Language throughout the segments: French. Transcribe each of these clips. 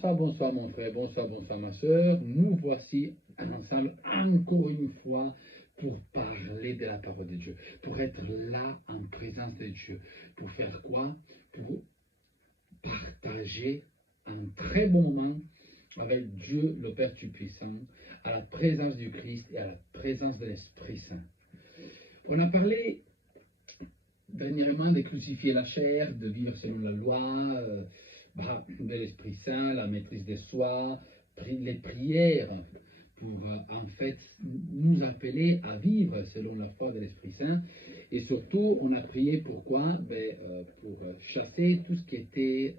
Bonsoir mon frère, bonsoir ma soeur. Nous voici ensemble encore une fois pour parler de la parole de Dieu, pour être là en présence de Dieu. Pour faire quoi? Pour partager un très bon moment avec Dieu, le Père Tout-Puissant, à la présence du Christ et à la présence de l'Esprit Saint. On a parlé dernièrement de crucifier la chair, de vivre selon la loi, de l'Esprit Saint, la maîtrise de soi, les prières pour en fait nous appeler à vivre selon la foi de l'Esprit Saint. Et surtout, on a prié pourquoi? Pour chasser tout ce qui était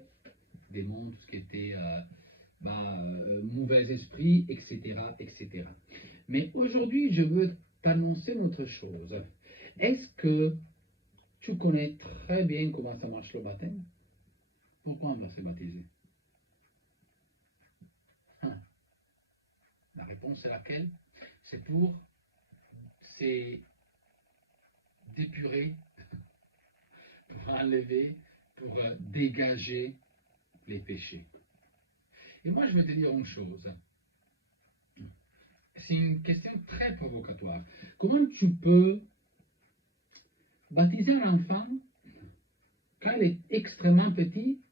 démons, tout ce qui était mauvais esprit, etc., etc. Mais aujourd'hui, je veux t'annoncer une autre chose. Est-ce que tu connais très bien comment ça marche le baptême? Pourquoi on va se baptiser? La réponse est laquelle? C'est pour d'épurer, pour enlever, pour dégager les péchés. Et moi, je vais te dire une chose. C'est une question très provocatoire. Comment tu peux baptiser un enfant quand il est extrêmement petit,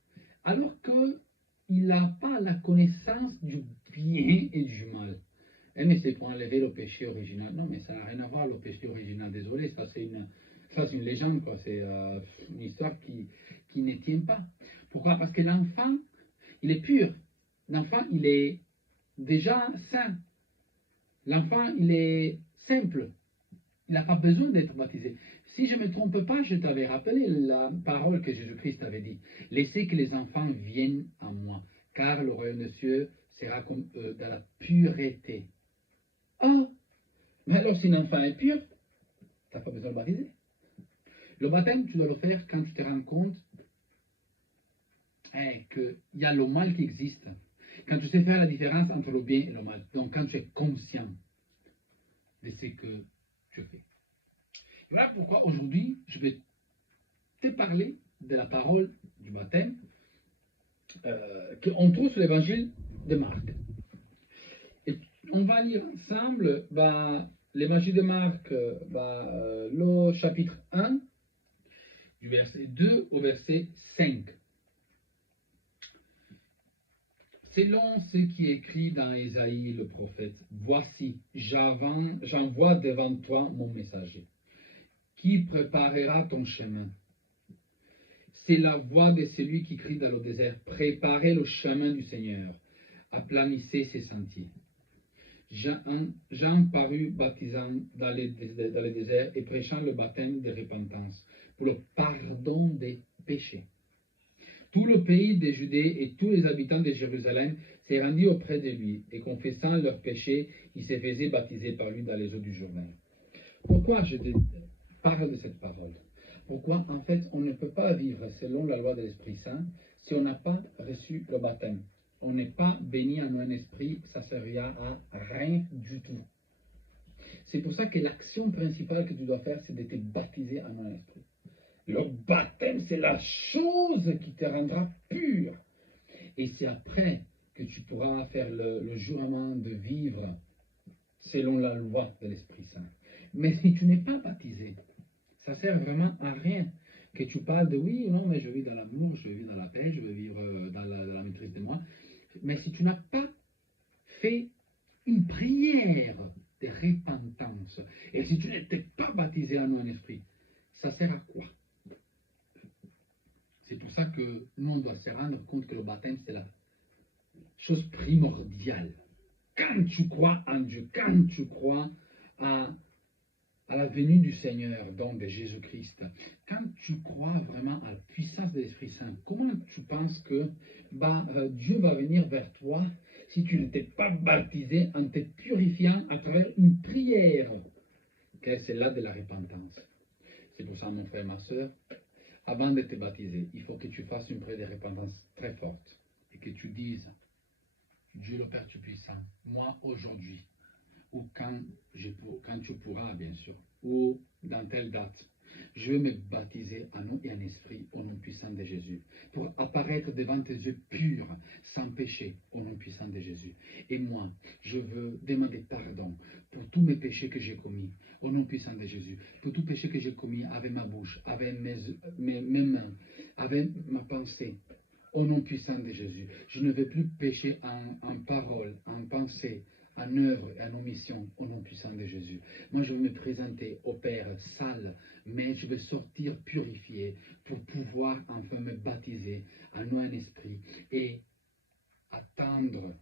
alors qu'il n'a pas la connaissance du bien et du mal? Mais c'est pour enlever le péché original. Non, mais ça n'a rien à voir, le péché original. Désolé, ça c'est une légende, quoi. C'est une histoire qui ne tient pas. Pourquoi? Parce que l'enfant, il est pur. L'enfant, il est déjà saint. L'enfant, il est simple. Il n'a pas besoin d'être baptisé. Si je ne me trompe pas, je t'avais rappelé la parole que Jésus-Christ avait dit. Laissez que les enfants viennent à moi, car le royaume des cieux sera comme eux, dans la pureté. Ah, mais alors si l'enfant est pur, tu n'as pas besoin de le baptiser. Le baptême, tu dois le faire quand tu te rends compte qu'il y a le mal qui existe. Quand tu sais faire la différence entre le bien et le mal. Donc quand tu es conscient de ce que tu fais. Et voilà pourquoi aujourd'hui, je vais te parler de la parole du baptême qu'on trouve sur l'évangile de Marc. Et on va lire ensemble l'évangile de Marc, le chapitre 1, du verset 2 au verset 5. Selon ce qui est écrit dans Ésaïe le prophète, voici, j'envoie devant toi mon messager, qui préparera ton chemin. C'est la voix de celui qui crie dans le désert, préparez le chemin du Seigneur, aplanissez ses sentiers. Jean parut baptisant dans le désert et prêchant le baptême de repentance pour le pardon des péchés. Tout le pays de Judée et tous les habitants de Jérusalem s'est rendu auprès de lui, et confessant leurs péchés, ils se faisaient baptiser par lui dans les eaux du Jourdain. Pourquoi je te parle de cette parole? Pourquoi, en fait, on ne peut pas vivre selon la loi de l'Esprit Saint si on n'a pas reçu le baptême? On n'est pas béni en un esprit, ça ne servira à rien du tout. C'est pour ça que l'action principale que tu dois faire, c'est de te baptiser en un esprit. Le baptême, c'est la chose qui te rendra pur. Et c'est après que tu pourras faire le jurement de vivre selon la loi de l'Esprit Saint. Mais si tu n'es pas baptisé, ça sert vraiment à rien que tu parles de oui, non, mais je vis dans l'amour, je vis dans la paix, je veux vivre dans la maîtrise de moi. Mais si tu n'as pas fait une prière de repentance, et si tu n'étais pas baptisé en un esprit, ça sert à quoi? C'est pour ça que nous, on doit se rendre compte que le baptême, c'est la chose primordiale. Quand tu crois en Dieu, quand tu crois à la venue du Seigneur, donc de Jésus-Christ, quand tu crois vraiment à la puissance de l'Esprit Saint, comment tu penses que Dieu va venir vers toi si tu n'étais pas baptisé en te purifiant à travers une prière, qui est celle-là de la repentance? C'est pour ça, mon frère, ma soeur, avant de te baptiser, il faut que tu fasses une prière de repentance très forte et que tu dises, Dieu le Père Tout-Puissant, moi aujourd'hui, ou quand tu pourras, bien sûr, ou dans telle date, Je veux me baptiser en eau et en esprit au nom puissant de Jésus, pour apparaître devant tes yeux purs, sans péché, au nom puissant de Jésus. Et moi, je veux demander pardon pour tous mes péchés que j'ai commis, au nom puissant de Jésus, pour tout péché que j'ai commis avec ma bouche, avec mes mains, avec ma pensée, au nom puissant de Jésus. Je ne veux plus pécher en parole, en pensée, en œuvre et en omission, au nom puissant de Jésus. Moi, je veux me présenter au Père sale, mais je veux sortir purifié pour pouvoir enfin me baptiser en eau et en esprit et attendre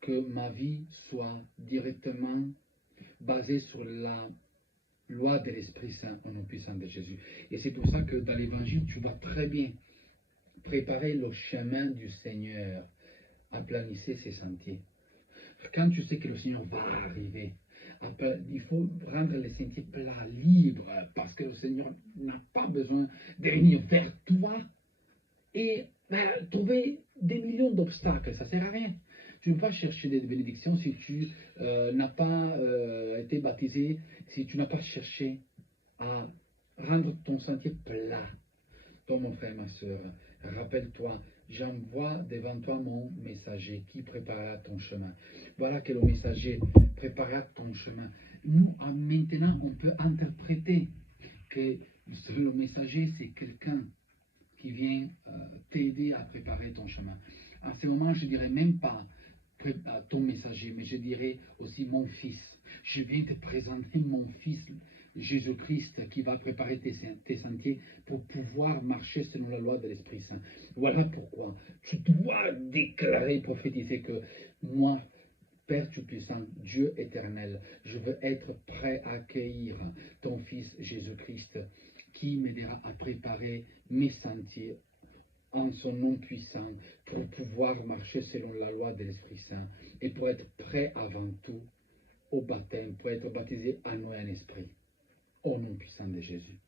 que ma vie soit directement basée sur la loi de l'Esprit Saint au nom puissant de Jésus. Et c'est pour ça que dans l'Évangile, tu vas très bien préparer le chemin du Seigneur, aplanissez ses sentiers. Quand tu sais que le Seigneur va arriver, après, il faut rendre les sentiers plats, libres, parce que le Seigneur n'a pas besoin de venir vers toi et trouver des millions d'obstacles. Ça ne sert à rien. Tu ne peux pas chercher des bénédictions si tu n'as pas été baptisé, si tu n'as pas cherché à rendre ton sentier plat. Donc, mon frère, ma soeur, rappelle-toi, j'envoie devant toi mon messager qui préparera ton chemin. Voilà que le messager préparera ton chemin. Nous, maintenant, on peut interpréter que le messager, c'est quelqu'un qui vient t'aider à préparer ton chemin. En ce moment, je ne dirais même pas ton messager, mais je dirais aussi mon fils. Je viens te présenter mon fils, Jésus-Christ, qui va préparer tes sentiers pour pouvoir marcher selon la loi de l'Esprit Saint. Voilà pourquoi tu dois déclarer, prophétiser que moi, Père Tout-Puissant, Dieu éternel, je veux être prêt à accueillir ton Fils Jésus-Christ qui m'aidera à préparer mes sentiers en son nom puissant pour pouvoir marcher selon la loi de l'Esprit Saint et pour être prêt avant tout au baptême, pour être baptisé en eau et en esprit, au nom puissant de Jésus.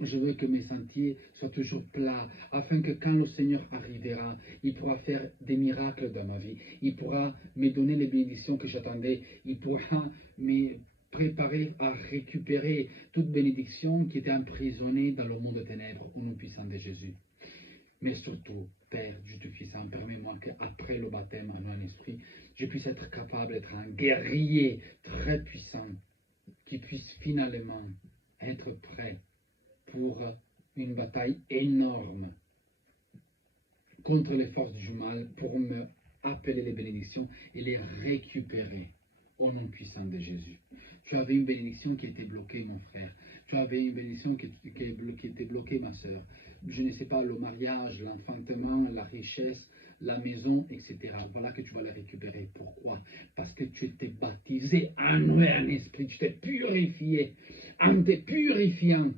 Je veux que mes sentiers soient toujours plats, afin que quand le Seigneur arrivera, il pourra faire des miracles dans ma vie. Il pourra me donner les bénédictions que j'attendais. Il pourra me préparer à récupérer toute bénédiction qui était emprisonnée dans le monde des ténèbres, au nom puissant de Jésus. Mais surtout, Père Dieu Tout-Puissant, permets-moi qu'après le baptême en un esprit, je puisse être capable d'être un guerrier très puissant, qui puisse finalement être prêt pour une bataille énorme contre les forces du mal, pour me appeler les bénédictions et les récupérer au nom puissant de Jésus. Tu avais une bénédiction qui était bloquée, mon frère. Tu avais une bénédiction qui était bloquée, ma soeur. Je ne sais pas, le mariage, l'enfantement, la richesse, la maison, etc. Voilà que tu vas la récupérer. Pourquoi? Parce que tu t'es baptisé en eau et en esprit. Tu t'es purifié. En te purifiant,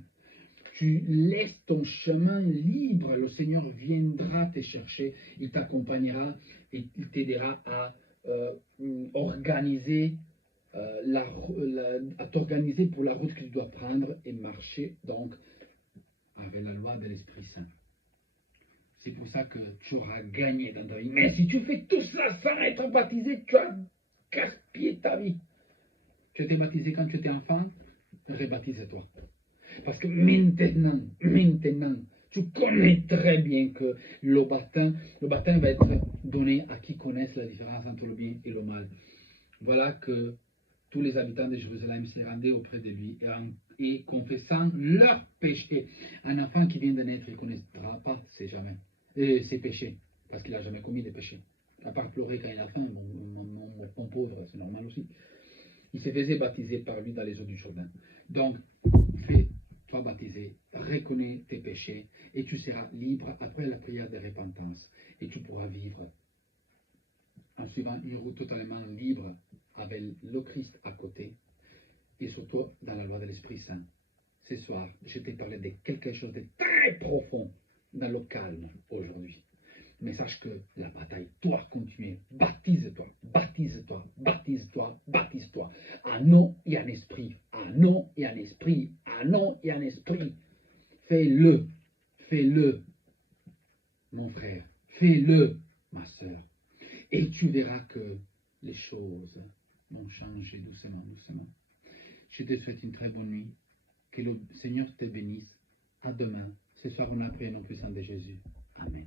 tu laisses ton chemin libre. Le Seigneur viendra te chercher. Il t'accompagnera et il t'aidera à à t'organiser pour la route que tu dois prendre et marcher donc avec la loi de l'Esprit Saint. C'est pour ça que tu auras gagné dans ta vie. Mais si tu fais tout ça sans être baptisé, tu as gaspillé ta vie. Tu étais baptisé quand tu étais enfant, rebaptise-toi. Parce que maintenant, tu connais très bien que le baptême va être donné à qui connaissent la différence entre le bien et le mal. Voilà que tous les habitants de Jérusalem se rendaient auprès de lui et confessant leurs péchés. Un enfant qui vient de naître, il ne connaîtra pas ses péchés, parce qu'il n'a jamais commis de péchés. À part pleurer quand il a faim, mon pauvre, c'est normal aussi. Il se faisait baptiser par lui dans les eaux du Jourdain. Donc, fais-toi baptiser, reconnais tes péchés, et tu seras libre après la prière de repentance. Et tu pourras vivre en suivant une route totalement libre avec le Christ à côté et surtout dans la loi de l'Esprit Saint. Ce soir, je t'ai parlé de quelque chose de très profond dans le calme aujourd'hui. Mais sache que la bataille doit continuer. Baptise-toi, baptise-toi, baptise-toi, baptise-toi. En eau et en esprit, en eau et en esprit, en eau et en esprit. Fais-le, fais-le, mon frère. Fais-le, ma soeur. Et tu verras que les choses vont changer doucement, doucement. Je te souhaite une très bonne nuit. Que le Seigneur te bénisse. À demain. Ce soir, on a prié au nom puissant de Jésus. Amen.